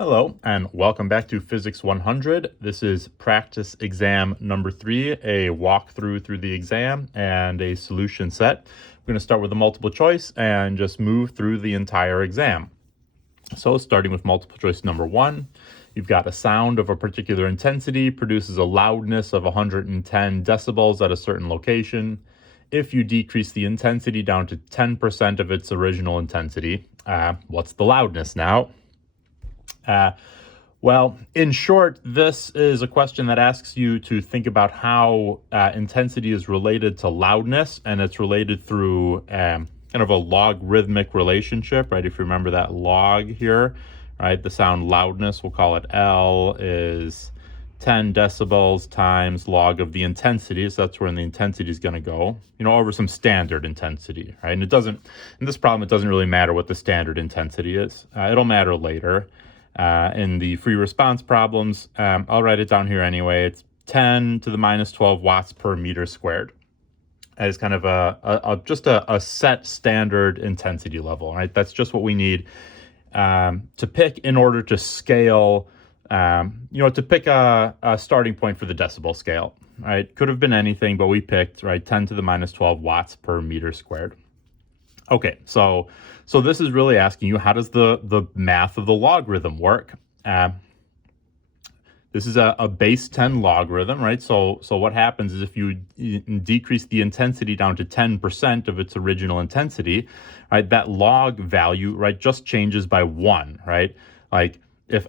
Hello, and welcome back to Physics 100. This is practice exam number 3, a walkthrough through the exam and a solution set. We're going to start with a multiple choice and just move through the entire exam. So starting with multiple choice number 1, you've got a sound of a particular intensity produces a loudness of 110 decibels at a certain location. If you decrease the intensity down to 10% of its original intensity, what's the loudness now? Well, in short, this is a question that asks you to think about how intensity is related to loudness, and it's related through kind of a logarithmic relationship, right? If you remember that log here, right? The sound loudness, we'll call it L, is 10 decibels times log of the intensity. So that's where the intensity is going to go, over some standard intensity, right? And in this problem, it doesn't really matter what the standard intensity is. It'll matter later. In the free response problems, I'll write it down here anyway. It's 10 to the minus 12 watts per meter squared. As kind of just a set standard intensity level, right? That's just what we need to pick in order to scale, to pick a starting point for the decibel scale, right? Could have been anything, but we picked, right, 10 to the minus 12 watts per meter squared. Okay, so this is really asking you, how does the math of the logarithm work? This is a base 10 logarithm, right? So what happens is if you decrease the intensity down to 10% of its original intensity, right, that log value, right, just changes by 1, right? Like if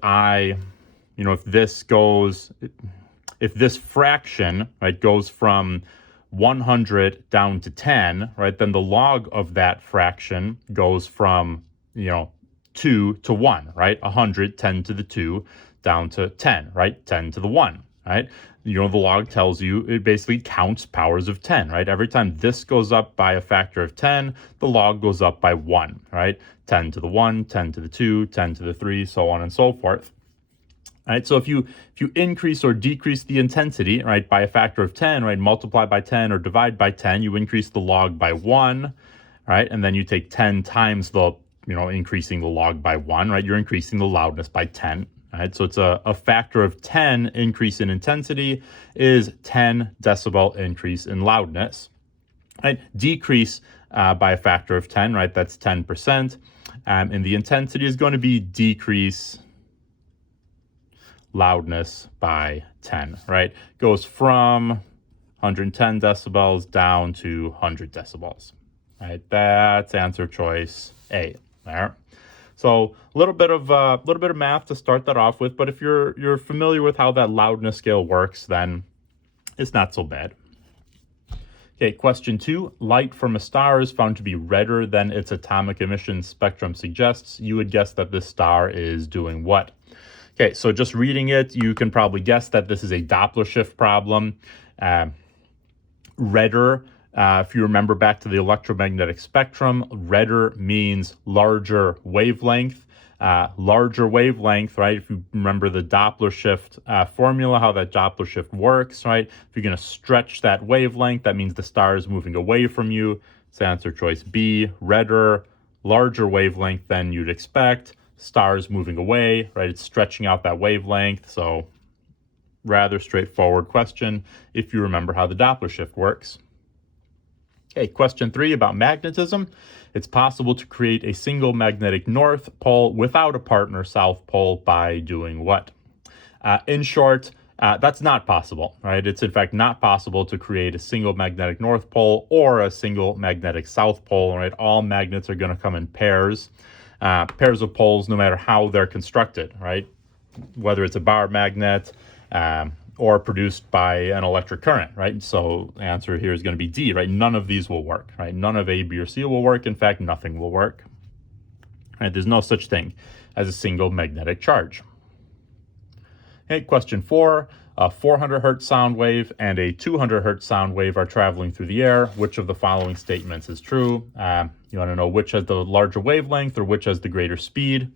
this fraction, right, goes from 100 down to 10, right, then the log of that fraction goes from, 2 to 1, right? 100, 10 to the 2, down to 10, right? 10 to the 1, right? The log tells you, it basically counts powers of 10, right? Every time this goes up by a factor of 10, the log goes up by 1, right? 10 to the 1, 10 to the 2, 10 to the 3, so on and so forth. Right, so if you increase or decrease the intensity, right, by a factor of 10, right, multiply by 10 or divide by 10, you increase the log by 1, right, and then you take 10 times the, increasing the log by 1, right, you're increasing the loudness by 10, right, so it's a factor of 10 increase in intensity is 10 decibel increase in loudness, right, decrease by a factor of 10, right, that's 10%, and the intensity is going to be decrease loudness by 10, right? Goes from 110 decibels down to 100 decibels, right? That's answer choice A there. So a little bit of math to start that off with, but if you're familiar with how that loudness scale works, then it's not so bad. Okay, question 2. Light from a star is found to be redder than its atomic emission spectrum suggests. You would guess that this star is doing what? Okay, so just reading it, you can probably guess that this is a Doppler shift problem. Redder, if you remember back to the electromagnetic spectrum, redder means larger wavelength. Larger wavelength, right? If you remember the Doppler shift formula, how that Doppler shift works, right? If you're going to stretch that wavelength, that means the star is moving away from you. So answer choice B, redder, larger wavelength than you'd expect. Stars moving away, right? It's stretching out that wavelength. So rather straightforward question if you remember how the Doppler shift works. Okay, question 3 about magnetism. It's possible to create a single magnetic north pole without a partner south pole by doing what? In short, that's not possible, right? It's in fact not possible to create a single magnetic north pole or a single magnetic south pole, right? All magnets are going to come in pairs. Pairs of poles, no matter how they're constructed, right? Whether it's a bar magnet or produced by an electric current, right? So the answer here is going to be D, right? None of these will work, right? None of A, B, or C will work. In fact, nothing will work. Right? There's no such thing as a single magnetic charge. Okay, question 4. A 400 hertz sound wave and a 200 hertz sound wave are traveling through the air. Which of the following statements is true? You want to know which has the larger wavelength or which has the greater speed.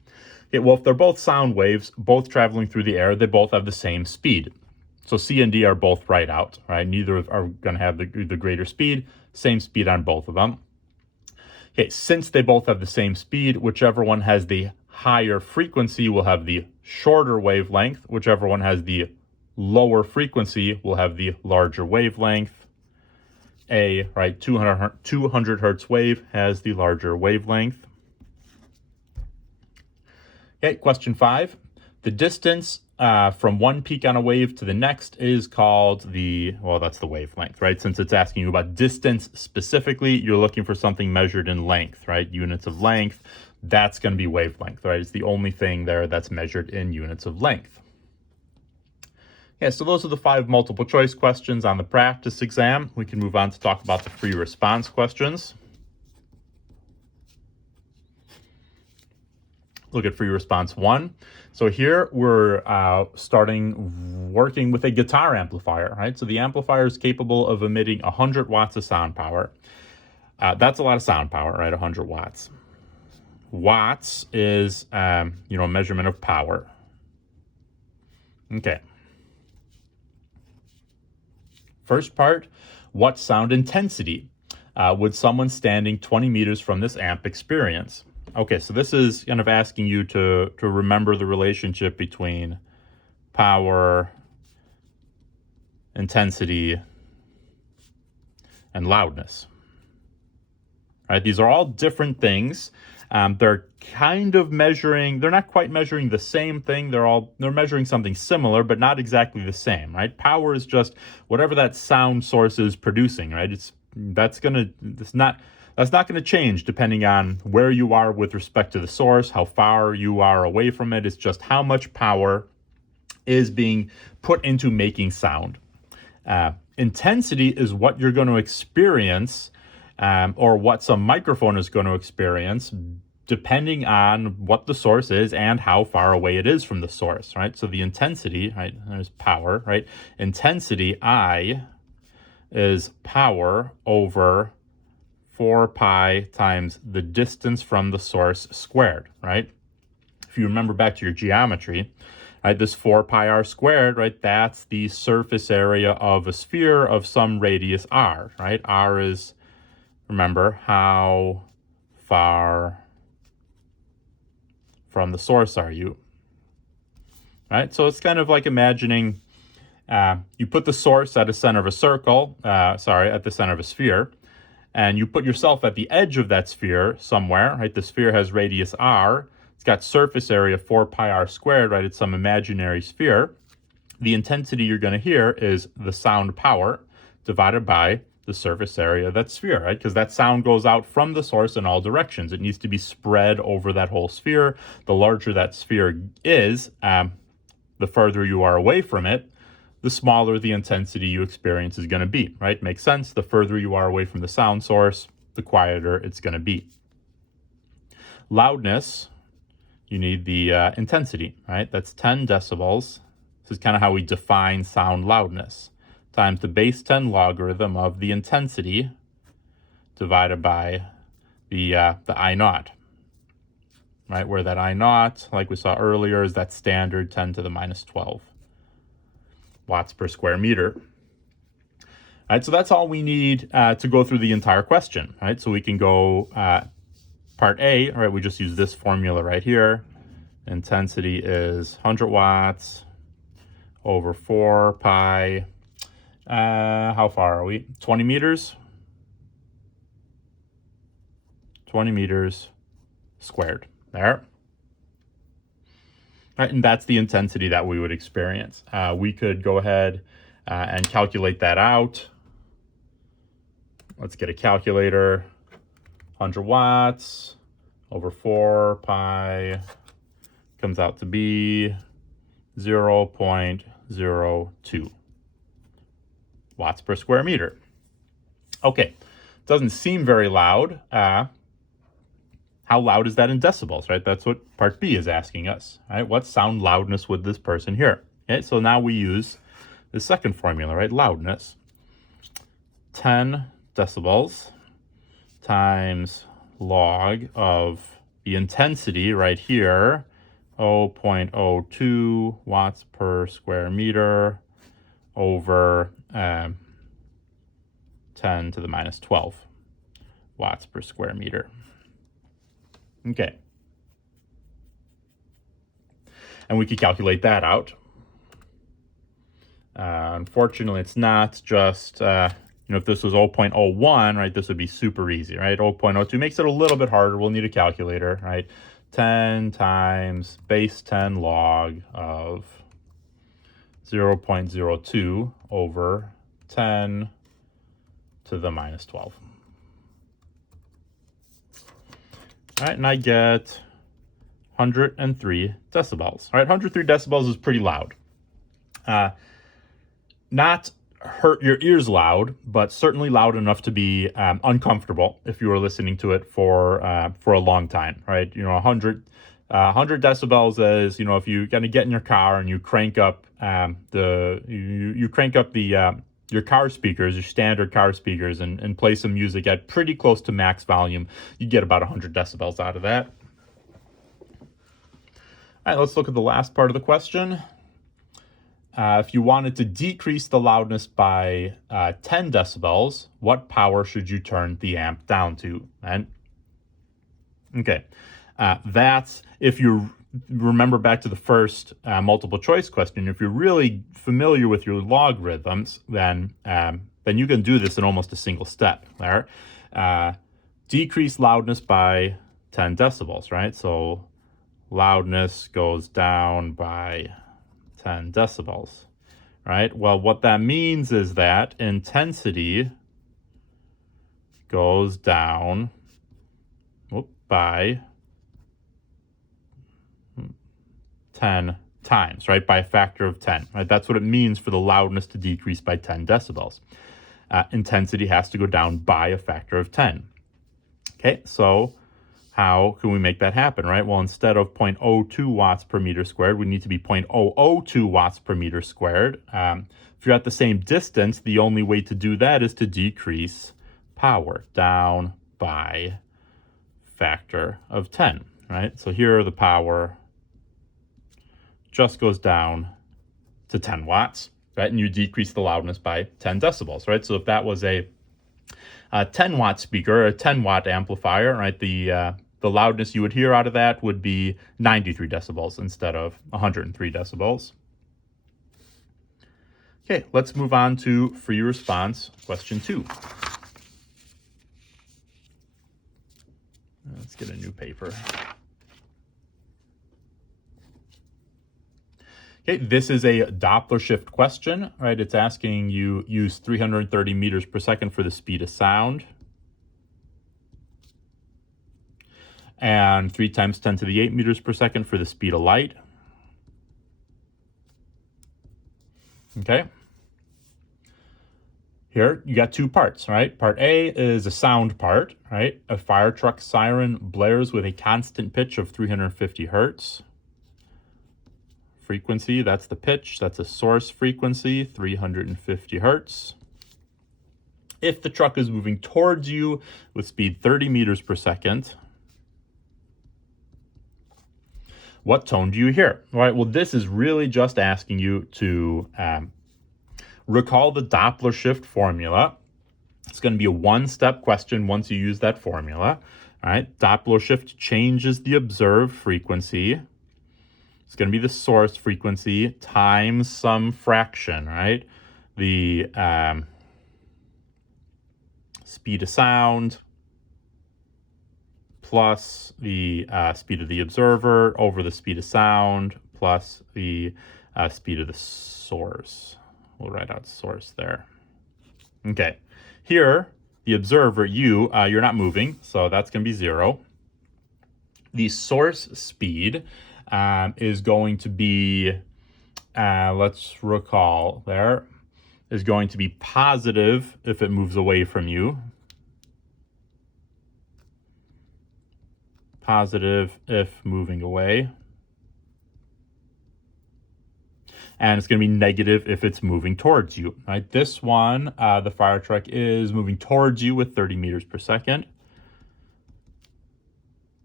Okay, well, if they're both sound waves, both traveling through the air, they both have the same speed. So C and D are both right out, right? Neither are going to have the greater speed, same speed on both of them. Okay, since they both have the same speed, whichever one has the higher frequency will have the shorter wavelength. Whichever one has the lower frequency will have the larger wavelength. A, right, 200 hertz wave has the larger wavelength. Okay, question 5. The distance from one peak on a wave to the next is called that's the wavelength, right? Since it's asking you about distance specifically, you're looking for something measured in length, right? Units of length, that's going to be wavelength, right? It's the only thing there that's measured in units of length. Yeah, so those are the 5 multiple choice questions on the practice exam. We can move on to talk about the free response questions. Look at free response 1. So here we're working with a guitar amplifier, right? So the amplifier is capable of emitting 100 watts of sound power. That's a lot of sound power, right? 100 watts. Watts is, a measurement of power. Okay. First part, what sound intensity would someone standing 20 meters from this amp experience? Okay, so this is kind of asking you to remember the relationship between power, intensity, and loudness. Right? These are all different things. They're kind of measuring, they're not quite measuring the same thing. They're measuring something similar, but not exactly the same, right? Power is just whatever that sound source is producing, right? That's not going to change depending on where you are with respect to the source, how far you are away from it. It's just how much power is being put into making sound. Intensity is what you're going to experience, or what some microphone is going to experience, depending on what the source is and how far away it is from the source, right? So the intensity, right, there's power, right? Intensity, I, is power over 4 pi times the distance from the source squared, right? If you remember back to your geometry, right, this 4 pi r squared, right, that's the surface area of a sphere of some radius r, right? R is, remember, how far from the source are you, right? So it's kind of like imagining you put the source at the center of a circle, at the center of a sphere, and you put yourself at the edge of that sphere somewhere, right? The sphere has radius r. It's got surface area 4 pi r squared, right? It's some imaginary sphere. The intensity you're going to hear is the sound power divided by the surface area of that sphere, right? Because that sound goes out from the source in all directions. It needs to be spread over that whole sphere. The larger that sphere is, the further you are away from it, the smaller the intensity you experience is going to be, right? Makes sense. The further you are away from the sound source, the quieter it's going to be. Loudness, you need the intensity, right? That's 10 decibels. This is kind of how we define sound loudness, times the base 10 logarithm of the intensity divided by the I naught, right? Where that I naught, like we saw earlier, is that standard 10 to the minus 12 watts per square meter. All right, so that's all we need to go through the entire question, right? So we can go part A, all right, we just use this formula right here. Intensity is 100 watts over 4 pi. How far are we? 20 meters? 20 meters squared. There. Right, and that's the intensity that we would experience. We could go ahead and calculate that out. Let's get a calculator. 100 watts over 4 pi comes out to be 0.02 watts per square meter. Okay, doesn't seem very loud. How loud is that in decibels, right? That's what part B is asking us, right? What sound loudness would this person hear? Okay, so now we use the second formula, right? Loudness. 10 decibels times log of the intensity right here, 0.02 watts per square meter over 10 to the minus 12 watts per square meter. Okay. And we could calculate that out. Unfortunately, it's not just, if this was 0.01, right, this would be super easy, right? 0.02 makes it a little bit harder. We'll need a calculator, right? 10 times base 10 log of 0.02 over 10 to the minus 12. All right, and I get 103 decibels. All right, 103 decibels is pretty loud. Not hurt your ears loud, but certainly loud enough to be uncomfortable if you were listening to it for a long time, right? 100 decibels is, if you kind of get in your car and you crank up you crank up the your car speakers, your standard car speakers, and play some music at pretty close to max volume, you get about 100 decibels out of that. All right, let's look at the last part of the question. If you wanted to decrease the loudness by 10 decibels, what power should you turn the amp down to? And okay, that's, if you remember back to the first multiple choice question, if you're really familiar with your logarithms, then you can do this in almost a single step there. Decrease loudness by 10 decibels, right? So loudness goes down by 10 decibels, right? Well, what that means is that intensity goes down by 10 times, right? By a factor of 10, right? That's what it means for the loudness to decrease by 10 decibels. Intensity has to go down by a factor of 10. Okay, so how can we make that happen, right? Well, instead of 0.02 watts per meter squared, we need to be 0.002 watts per meter squared. If you're at the same distance, the only way to do that is to decrease power down by factor of 10, right? So here the power just goes down to 10 watts, right? And you decrease the loudness by 10 decibels, right? So if that was a 10 watt speaker, a 10 watt amplifier, right? The loudness you would hear out of that would be 93 decibels instead of 103 decibels. Okay, let's move on to free response question 2. Let's get a new paper. Okay, this is a Doppler shift question, right? It's asking you use 330 meters per second for the speed of sound, and 3 times 10 to the 8 meters per second for the speed of light. Okay. Here, you got 2 parts, right? Part A is a sound part, right? A fire truck siren blares with a constant pitch of 350 hertz. Frequency, that's the pitch, that's a source frequency, 350 hertz. If the truck is moving towards you with speed 30 meters per second, what tone do you hear? All right, well, this is really just asking you to recall the Doppler shift formula. It's going to be a one-step question once you use that formula. All right, Doppler shift changes the observed frequency. It's going to be the source frequency times some fraction, right? The speed of sound plus the speed of the observer over the speed of sound plus the speed of the source. We'll write out source there. Okay, here, the observer, you're not moving, so that's going to be 0. The source speed is going to be, let's recall there, is going to be positive if it moves away from you. Positive if moving away. And it's going to be negative if it's moving towards you, right? This one, the fire truck is moving towards you with 30 meters per second.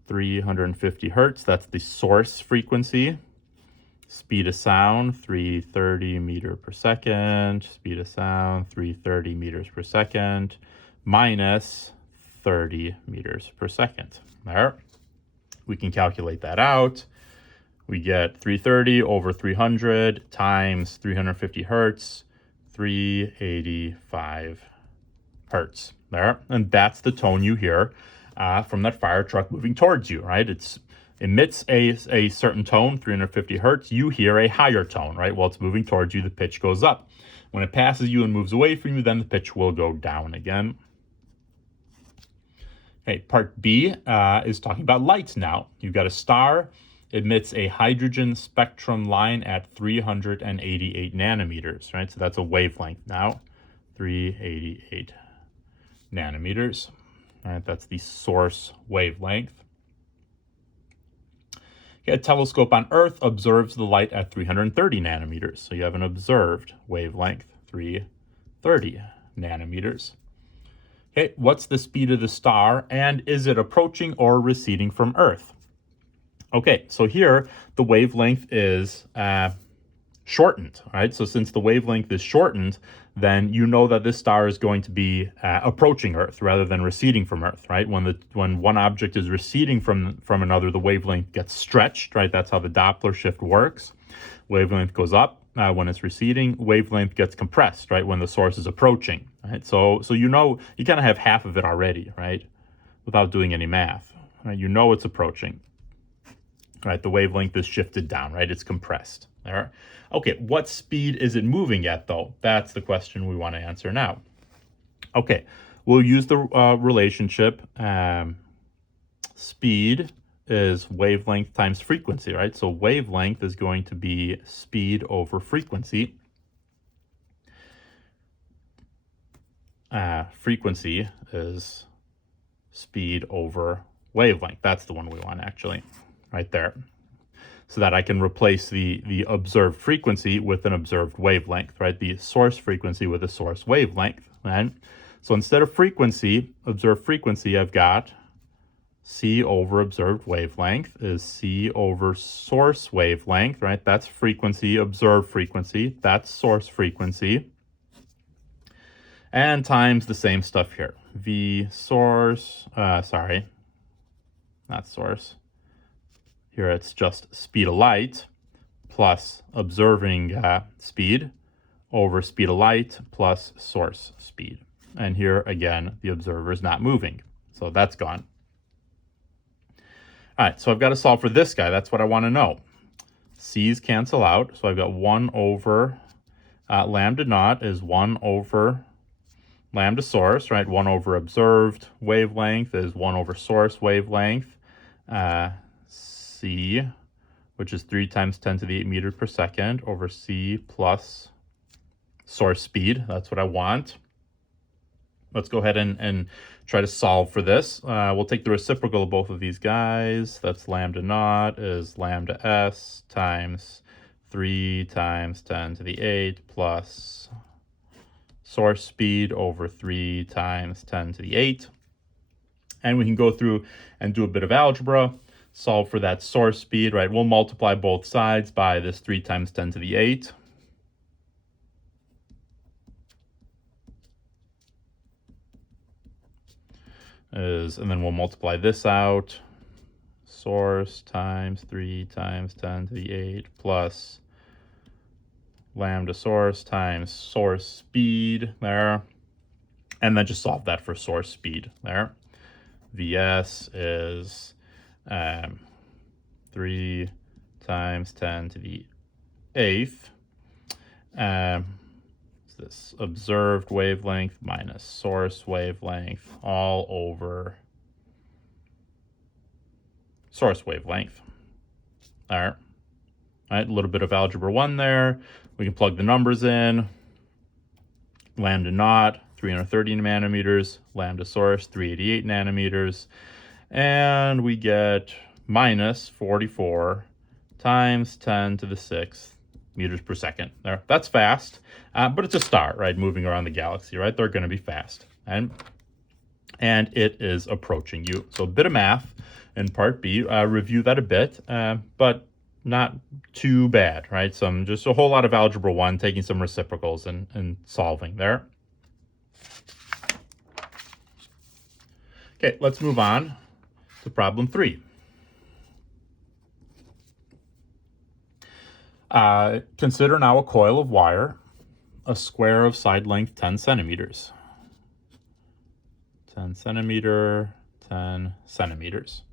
350 hertz, that's the source frequency. Speed of sound, 330 meter per second. Speed of sound, 330 meters per second, minus 30 meters per second. There. We can calculate that out. we get 330 over 300 times 350 hertz, 385 hertz there. And that's the tone you hear from that fire truck moving towards you, right? It emits a certain tone, 350 hertz. You hear a higher tone, right? While it's moving towards you, the pitch goes up. When it passes you and moves away from you, then the pitch will go down again. Okay, part B is talking about lights now. You've got a star, emits a hydrogen spectrum line at 388 nanometers, right? So that's a wavelength now, 388 nanometers. All right, that's the source wavelength. Okay, a telescope on Earth observes the light at 330 nanometers. So you have an observed wavelength, 330 nanometers. Okay, what's the speed of the star, and is it approaching or receding from Earth? Okay, so here the wavelength is shortened, right? So since the wavelength is shortened, then you know that this star is going to be approaching Earth rather than receding from Earth, right? When one object is receding from another, the wavelength gets stretched, right? That's how the Doppler shift works. Wavelength goes up when it's receding. Wavelength gets compressed, right? When the source is approaching, right? So you know, you kind of have half of it already, right? Without doing any math, right? You know it's approaching, right? The wavelength is shifted down, right? It's compressed there. Okay, what speed is it moving at, though? That's the question we want to answer now. Okay, we'll use the relationship. Speed is wavelength times frequency, right? So wavelength is going to be speed over frequency. Frequency is speed over wavelength. That's the one we want, actually, right there. So that I can replace the observed frequency with an observed wavelength, right? The source frequency with a source wavelength, right? So instead of frequency, observed frequency, I've got C over observed wavelength is C over source wavelength, right? That's frequency, observed frequency. That's source frequency. And times the same stuff here. V source, sorry, not source. Here it's just speed of light plus observing speed over speed of light plus source speed. And here, again, the observer is not moving. So that's gone. All right, so I've got to solve for this guy. That's what I want to know. C's cancel out. So I've got 1 over lambda naught is 1 over lambda source, right? 1 over observed wavelength is 1 over source wavelength. C, which is 3 times 10 to the 8 meters per second, over C plus source speed. That's what I want. Let's go ahead and try to solve for this. We'll take the reciprocal of both of these guys. That's lambda naught is lambda s times 3 times 10 to the 8 plus source speed over 3 times 10 to the 8. And we can go through and do a bit of algebra. Solve for that source speed, right? We'll multiply both sides by this 3 times 10 to the 8. And then we'll multiply this out. Source times 3 times 10 to the 8 plus lambda source times source speed there. And then just solve that for source speed there. Vs is 3 times 10 to the 8th. This observed wavelength minus source wavelength all over source wavelength. All right, a little bit of algebra 1 there. We can plug the numbers in. Lambda naught, 330 nanometers. Lambda source, 388 nanometers. And we get minus 44 times 10 to the 6th meters per second. There, that's fast, but it's a star, right? Moving around the galaxy, right? They're going to be fast, and it is approaching you. So a bit of math in part B. Review that a bit, but not too bad, right? Just a whole lot of algebra 1, taking some reciprocals and solving there. Okay, let's move on to problem 3. Consider now a coil of wire, a square of side length 10 centimeters. 10 centimeter, 10 centimeters.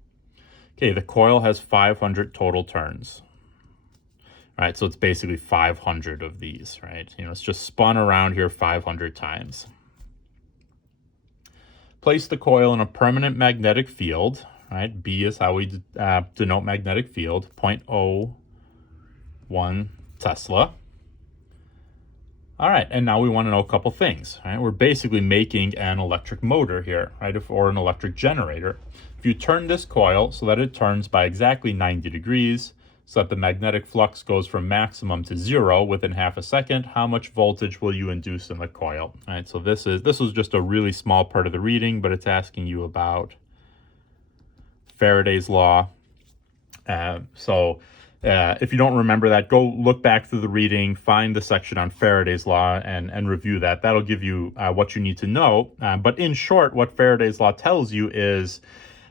Okay, the coil has 500 total turns. All right, so it's basically 500 of these, right? It's just spun around here 500 times. Place the coil in a permanent magnetic field, right? B is how we denote magnetic field, 0.01 Tesla. All right, and now we want to know a couple things, right? We're basically making an electric motor here, right? Or an electric generator. If you turn this coil so that it turns by exactly 90 degrees, so that the magnetic flux goes from maximum to 0 within half a second, how much voltage will you induce in the coil? All right, so this was just a really small part of the reading, but it's asking you about Faraday's law. If you don't remember that, go look back through the reading, find the section on Faraday's law, and review that. That'll give you what you need to know. But in short, what Faraday's law tells you is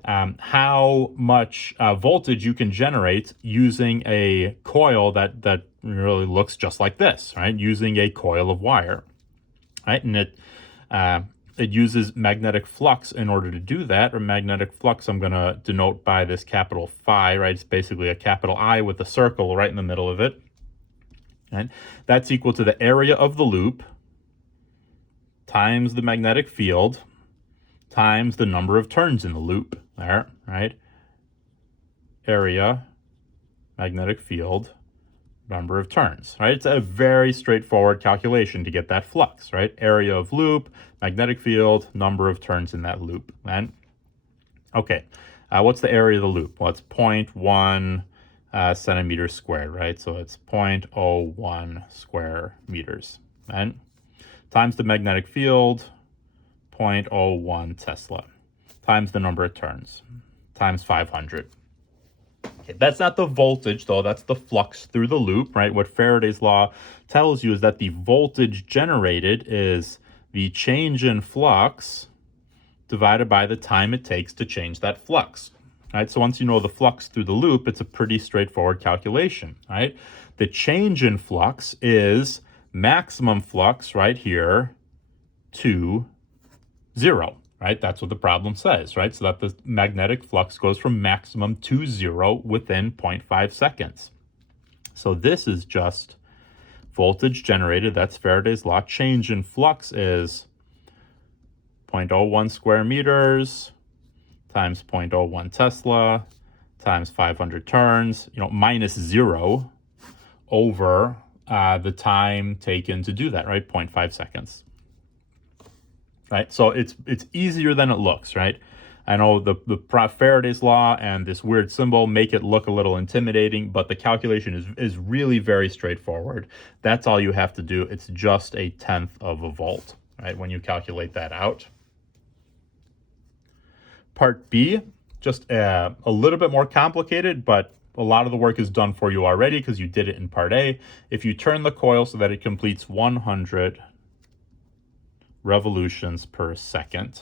how much voltage you can generate using a coil that really looks just like this, right? Using a coil of wire, right? And it uses magnetic flux in order to do that, or magnetic flux I'm going to denote by this capital phi, right? It's basically a capital I with a circle right in the middle of it. Right? That's equal to the area of the loop times the magnetic field times the number of turns in the loop there, right? Area, magnetic field, number of turns, right? It's a very straightforward calculation to get that flux, right? Area of loop, magnetic field, number of turns in that loop, right? Okay, what's the area of the loop? Well, it's 0.1 centimeters squared, right? So it's 0.01 square meters, right? Times the magnetic field, 0.01 Tesla, times the number of turns, times 500. Okay, that's not the voltage, though. That's the flux through the loop, right? What Faraday's law tells you is that the voltage generated is the change in flux divided by the time it takes to change that flux, right? So once you know the flux through the loop, it's a pretty straightforward calculation, right? The change in flux is maximum flux right here to 0, right? That's what the problem says, right? So that the magnetic flux goes from maximum to 0 within 0.5 seconds. So this is just voltage generated. That's Faraday's law. Change in flux is 0.01 square meters times 0.01 Tesla times 500 turns, minus 0 over the time taken to do that, right? 0.5 seconds. Right, so it's easier than it looks, right? I know the Faraday's law and this weird symbol make it look a little intimidating, but the calculation is really very straightforward. That's all you have to do. It's just 1/10 of a volt, right? When you calculate that out. Part B, just a little bit more complicated, but a lot of the work is done for you already because you did it in Part A. If you turn the coil so that it completes 100 revolutions per second,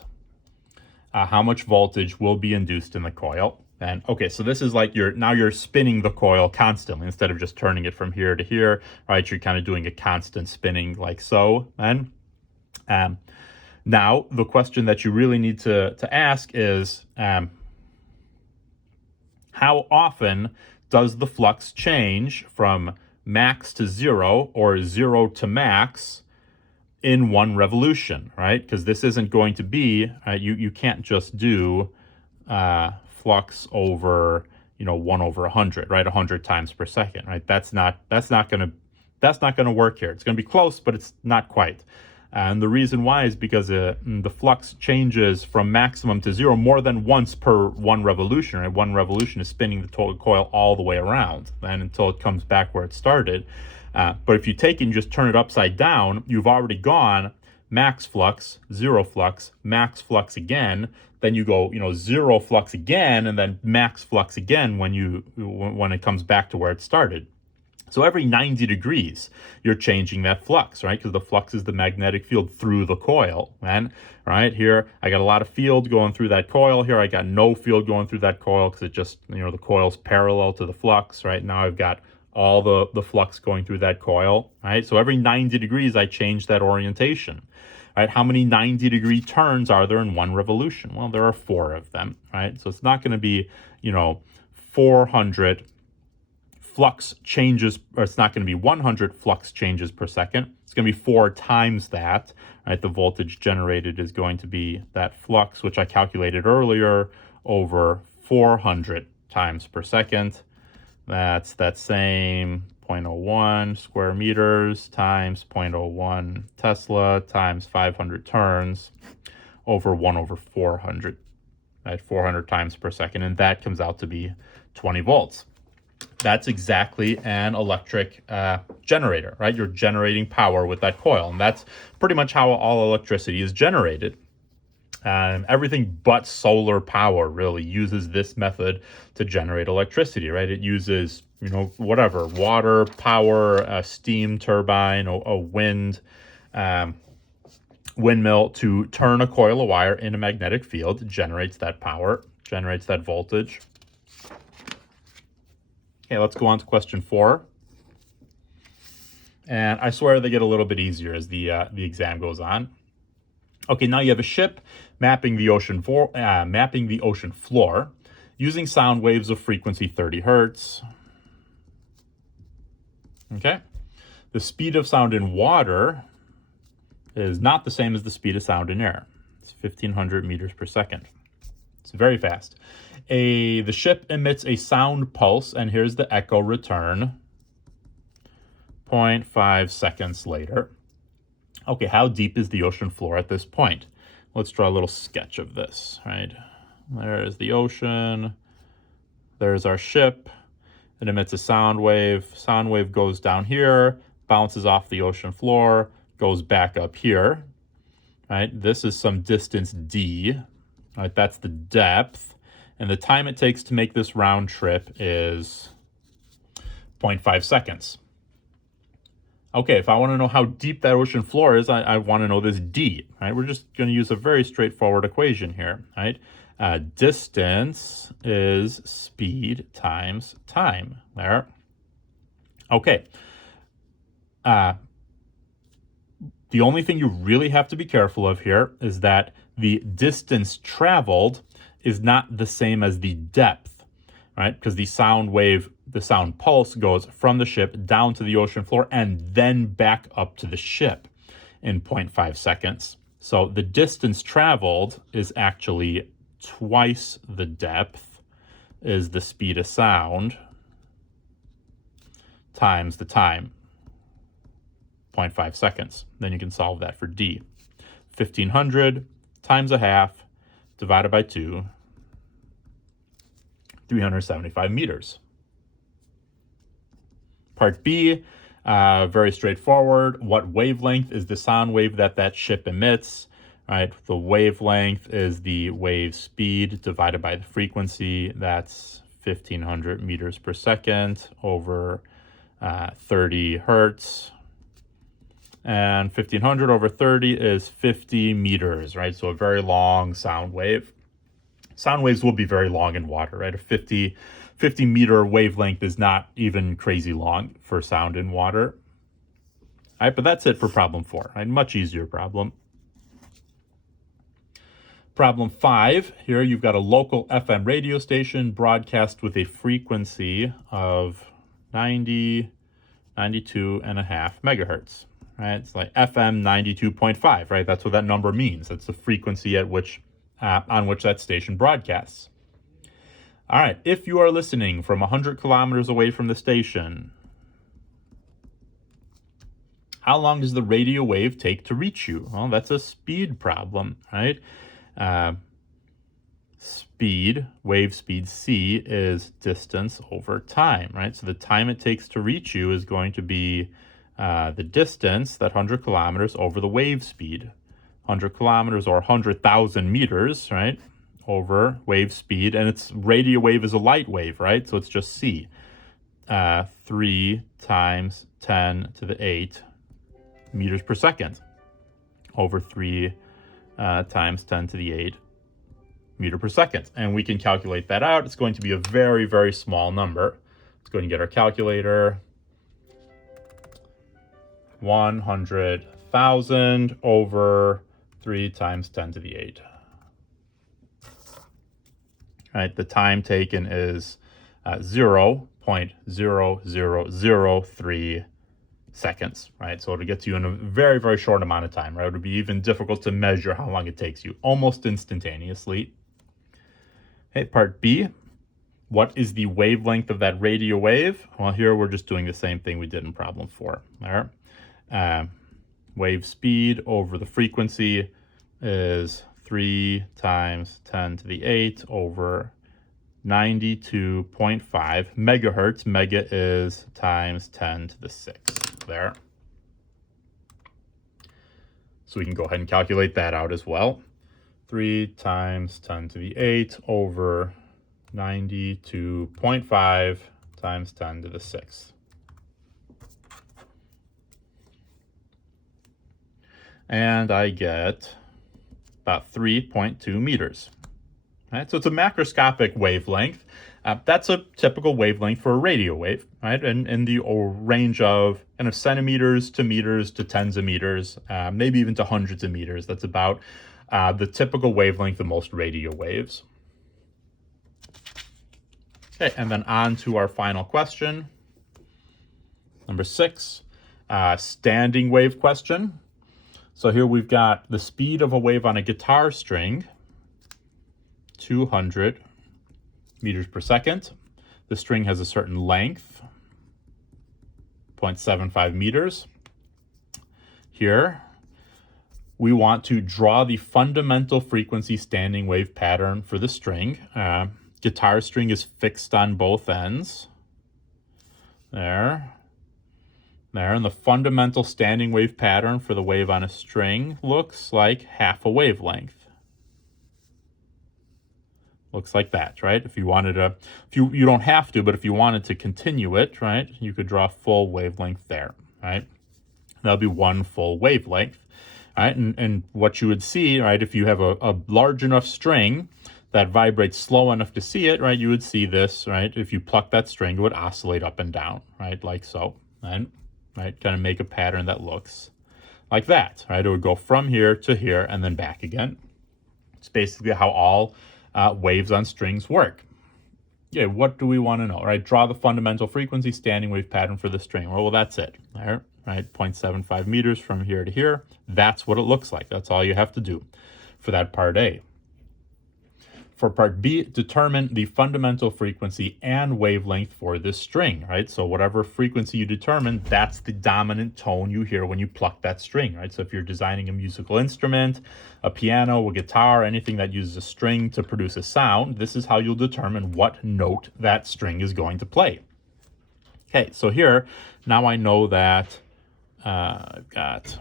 how much voltage will be induced in the coil? And okay, so this is like you're spinning the coil constantly instead of just turning it from here to here, right? You're kind of doing a constant spinning like so. And now the question that you really need to ask is how often does the flux change from max to 0 or 0 to max in one revolution, right? Because this isn't going to be, you can't just do flux over, 1 over 100, right? 100 times per second, right? That's not gonna work here. It's gonna be close, but it's not quite. And the reason why is because the flux changes from maximum to 0 more than once per one revolution, right? One revolution is spinning the total coil all the way around, and until it comes back where it started. But if you take it and just turn it upside down, you've already gone max flux, 0 flux, max flux again. Then you go, 0 flux again, and then max flux again when it comes back to where it started. So every 90 degrees, you're changing that flux, right? Because the flux is the magnetic field through the coil. And right here, I got a lot of field going through that coil. Here, I got no field going through that coil because it just, the coil's parallel to the flux. Right now, I've got all the flux going through that coil, right? So every 90 degrees, I change that orientation, right? How many 90-degree turns are there in one revolution? Well, there are 4 of them, right? So it's not going to be, 400 flux changes, or it's not going to be 100 flux changes per second. It's going to be 4 times that, right? The voltage generated is going to be that flux, which I calculated earlier, over 400 times per second. That's that same 0.01 square meters times 0.01 Tesla times 500 turns over 1 over 400, right? 400 times per second. And that comes out to be 20 volts. That's exactly an electric generator, right? You're generating power with that coil. And that's pretty much how all electricity is generated. Everything but solar power really uses this method to generate electricity, right? It uses, whatever, water power, a steam turbine, a windmill to turn a coil of wire in a magnetic field, generates that power, generates that voltage. Okay, let's go on to question 4. And I swear they get a little bit easier as the exam goes on. Okay, now you have a ship mapping the ocean floor using sound waves of frequency 30 hertz. Okay, the speed of sound in water is not the same as the speed of sound in air. It's 1,500 meters per second. It's very fast. The ship emits a sound pulse, and here's the echo return 0.5 seconds later. Okay, how deep is the ocean floor at this point? Let's draw a little sketch of this, right? There's the ocean. There's our ship. It emits a sound wave. Sound wave goes down here, bounces off the ocean floor, goes back up here, right? This is some distance d, right? That's the depth. And the time it takes to make this round trip is 0.5 seconds. Okay, if I want to know how deep that ocean floor is, I want to know this d, right? We're just going to use a very straightforward equation here, right? Distance is speed times time, there. Okay. The only thing you really have to be careful of here is that the distance traveled is not the same as the depth, right? Because the sound pulse goes from the ship down to the ocean floor and then back up to the ship in 0.5 seconds. So the distance traveled is actually twice the depth is the speed of sound times the time, 0.5 seconds. Then you can solve that for D. 1,500 times a half divided by 2, 375 meters. Part B, very straightforward. What wavelength is the sound wave that ship emits? Right, the wavelength is the wave speed divided by the frequency. That's 1,500 meters per second over 30 hertz. And 1,500 over 30 is 50 meters, right? So a very long sound wave. Sound waves will be very long in water, right? A 50 meter wavelength is not even crazy long for sound in water. All right, but that's it for problem 4, right? Much easier problem. Problem 5, here you've got a local FM radio station broadcast with a frequency of 92.5 megahertz, right? It's like FM 92.5, right? That's what that number means. That's the frequency at which on which that station broadcasts. All right, if you are listening from 100 kilometers away from the station, how long does the radio wave take to reach you? Well, that's a speed problem, right? Wave speed C is distance over time, right? So the time it takes to reach you is going to be the distance, that 100 kilometers, over the wave speed. 100 kilometers or 100,000 meters, right, over wave speed. And its radio wave is a light wave, right? So it's just C. 3 times 10 to the 8 meters per second over 3 times 10 to the 8 meter per second. And we can calculate that out. It's going to be a very, very small number. Let's go and get our calculator. 100,000 over 3 times 10 to the 8. Right, the time taken is 0.0003 seconds, right? So it'll get to you in a very, very short amount of time, right? It would be even difficult to measure how long it takes you, almost instantaneously. Okay, part B, what is the wavelength of that radio wave? Well, here we're just doing the same thing we did in problem 4. All right. Wave speed over the frequency is 3 times 10 to the 8 over 92.5 megahertz. Mega is times 10 to the 6 there. So we can go ahead and calculate that out as well. 3 times 10 to the 8 over 92.5 times 10 to the 6. And I get about 3.2 meters. Right? So it's a macroscopic wavelength. That's a typical wavelength for a radio wave, right? And in the range of kind of centimeters to meters to tens of meters, maybe even to hundreds of meters. That's about the typical wavelength of most radio waves. Okay, and then on to our final question. Number 6, standing wave question. So here we've got the speed of a wave on a guitar string, 200 meters per second. The string has a certain length, 0.75 meters. Here, we want to draw the fundamental frequency standing wave pattern for the string. Guitar string is fixed on both ends. There. And the fundamental standing wave pattern for the wave on a string looks like half a wavelength. Looks like that, right? If you wanted to, you don't have to, but if you wanted to continue it, right, you could draw full wavelength there, right? That'll be one full wavelength, right? And what you would see, right, if you have a large enough string that vibrates slow enough to see it, right, you would see this, right? If you pluck that string, it would oscillate up and down, right, like so, right? Kind of make a pattern that looks like that, right? It would go from here to here and then back again. It's basically how all waves on strings work. Yeah, what do we want to know, right? Draw the fundamental frequency standing wave pattern for the string. Well, that's it, right? 0.75 meters from here to here. That's what it looks like. That's all you have to do for that part A. For part B, determine the fundamental frequency and wavelength for this string, right? So whatever frequency you determine, that's the dominant tone you hear when you pluck that string, right? So if you're designing a musical instrument, a piano, a guitar, anything that uses a string to produce a sound, this is how you'll determine what note that string is going to play. Okay, so here, now I know that I've got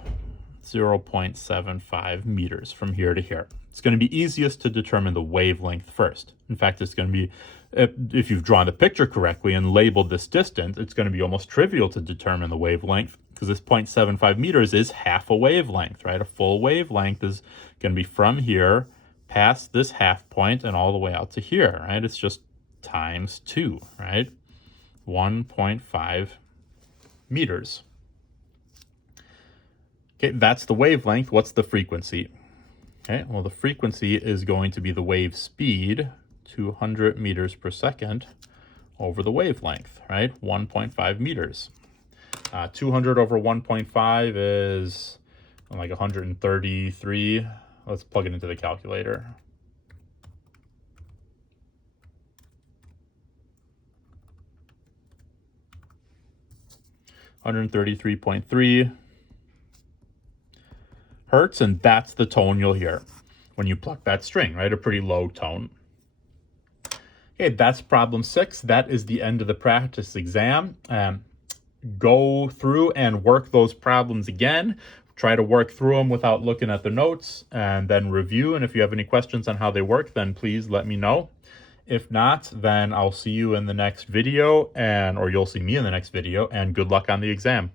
0.75 meters from here to here. It's going to be easiest to determine the wavelength first. In fact, it's going to be, if you've drawn the picture correctly and labeled this distance, it's going to be almost trivial to determine the wavelength because this 0.75 meters is half a wavelength, right? A full wavelength is going to be from here past this half point and all the way out to here, right? It's just times 2, right? 1.5 meters. Okay, that's the wavelength. What's the frequency? Okay, well, the frequency is going to be the wave speed, 200 meters per second, over the wavelength, right? 1.5 meters. 200 over 1.5 is like 133. Let's plug it into the calculator. $133.3 hertz, and that's the tone you'll hear when you pluck that string, right? A pretty low tone. Okay, that's problem 6. That is the end of the practice exam. Go through and work those problems again. Try to work through them without looking at the notes and then review. And if you have any questions on how they work, then please let me know. If not, then I'll see you in the next video or you'll see me in the next video, and good luck on the exam.